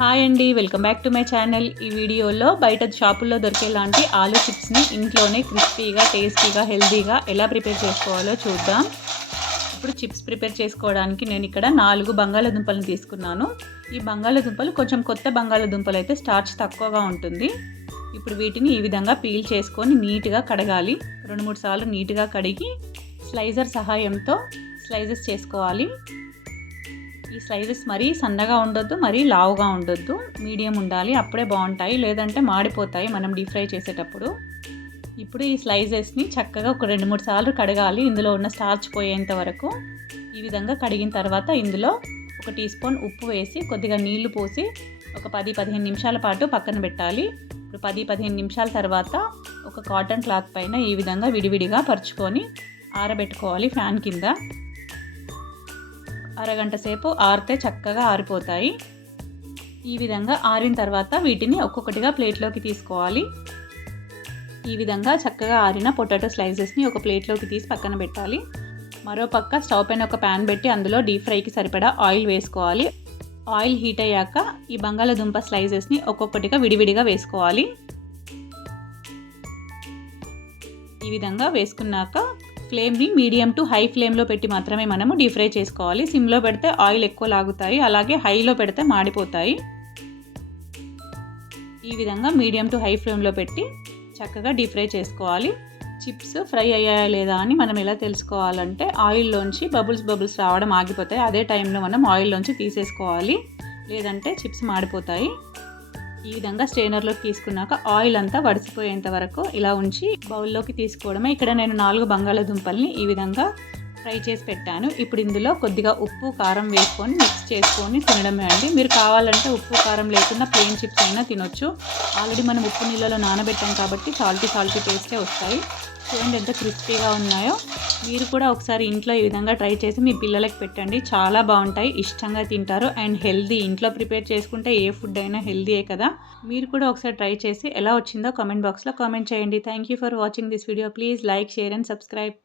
Hi అండి, welcome back to my channel. ఈ వీడియోలో బయట షాపుల్లో దొరికేలాంటి ఆలూ చిప్స్ని ఇంట్లోనే క్రిస్పీగా, టేస్టీగా, హెల్తీగా ఎలా ప్రిపేర్ చేసుకోవాలో చూద్దాం. ఇప్పుడు చిప్స్ ప్రిపేర్ చేసుకోవడానికి నేను ఇక్కడ 4 బంగాళాదుంపలను తీసుకున్నాను. ఈ బంగాళాదుంపలు కొంచెం కొత్త బంగాళాదుంపలు అయితే స్టార్చ్ తక్కువగా ఉంటుంది. ఇప్పుడు వీటిని ఈ విధంగా పీల్ చేసుకొని నీట్గా కడగాలి. 2-3 సార్లు నీట్గా కడిగి స్లైసర్ సహాయంతో స్లైసెస్ చేసుకోవాలి. ఈ స్లైసెస్ మరీ సన్నగా ఉండొద్దు, మరీ లావుగా ఉండొద్దు, మీడియం ఉండాలి. అప్పుడే బాగుంటాయి, లేదంటే మాడిపోతాయి మనం డీప్ ఫ్రై చేసేటప్పుడు. ఇప్పుడు ఈ స్లైసెస్ని చక్కగా ఒక 2-3 సార్లు కడగాలి, ఇందులో ఉన్న స్టార్చ్ పోయేంత వరకు. ఈ విధంగా కడిగిన తర్వాత ఇందులో 1 టీ స్పూన్ ఉప్పు వేసి కొద్దిగా నీళ్లు పోసి ఒక 10-15 నిమిషాల పాటు పక్కన పెట్టాలి. ఇప్పుడు 10-15 నిమిషాల తర్వాత ఒక కాటన్ క్లాత్ పైన ఈ విధంగా విడివిడిగా పరుచుకొని ఆరబెట్టుకోవాలి ఫ్యాన్ కింద. అరగంట సేపు ఆరితే చక్కగా ఆరిపోతాయి. ఈ విధంగా ఆరిన తర్వాత వీటిని ఒక్కొక్కటిగా ప్లేట్లోకి తీసుకోవాలి. ఈ విధంగా చక్కగా ఆరిన పొటాటో స్లైసెస్ని ఒక ప్లేట్లోకి తీసి పక్కన పెట్టాలి. మరో పక్క స్టవ్ పైన ఒక ప్యాన్ పెట్టి అందులో డీప్ ఫ్రైకి సరిపడా ఆయిల్ వేసుకోవాలి. ఆయిల్ హీట్ అయ్యాక ఈ బంగాళాదుంప స్లైసెస్ని ఒక్కొక్కటిగా విడివిడిగా వేసుకోవాలి. ఈ విధంగా వేసుకున్నాక ఫ్లేమ్ని మీడియం టు హై ఫ్లేమ్లో పెట్టి మాత్రమే మనము డీప్ ఫ్రై చేసుకోవాలి. సిమ్లో పెడితే ఆయిల్ ఎక్కువ లాగుతాయి, అలాగే హైలో పెడితే మాడిపోతాయి. ఈ విధంగా మీడియం టు హై ఫ్లేమ్లో పెట్టి చక్కగా డీప్ ఫ్రై చేసుకోవాలి. చిప్స్ ఫ్రై అయ్యాయా లేదా అని మనం ఎలా తెలుసుకోవాలంటే ఆయిల్లోంచి బబుల్స్ రావడం ఆగిపోతాయి. అదే టైంలో మనం ఆయిల్లోంచి తీసేసుకోవాలి, లేదంటే చిప్స్ మాడిపోతాయి. ఈ విధంగా స్ట్రైనర్లోకి తీసుకున్నాక ఆయిల్ అంతా వడిసిపోయేంత వరకు ఇలా ఉంచి బౌల్లోకి తీసుకోవడమే. ఇక్కడ నేను 4 బంగాళాదుంపల్ని ఈ విధంగా ఫ్రై చేసి పెట్టాను. ఇప్పుడు ఇందులో కొద్దిగా ఉప్పు, కారం వేసుకొని మిక్స్ చేసుకొని తినడమే అండి. మీరు కావాలంటే ఉప్పు, కారం లేకుండా ప్లెయిన్ చిప్స్ అయినా తినొచ్చు. ఆల్రెడీ మనం ఉప్పు నీళ్ళలో నానబెట్టాం కాబట్టి సాల్టీ టేస్టే వస్తాయి. చూడండి ఎంత క్రిస్పీగా ఉన్నాయో. మీరు కూడా ఒకసారి ఇంట్లో ఈ విధంగా ట్రై చేసి మీ పిల్లలకి పెట్టండి, చాలా బాగుంటాయి, ఇష్టంగా తింటారు. అండ్ హెల్దీ, ఇంట్లో ప్రిపేర్ చేసుకుంటే ఏ ఫుడ్ అయినా హెల్దీయే కదా. మీరు కూడా ఒకసారి ట్రై చేసి ఎలా వచ్చిందో కామెంట్ బాక్స్లో కామెంట్ చేయండి. Thank you for watching this video. Please like, share and subscribe.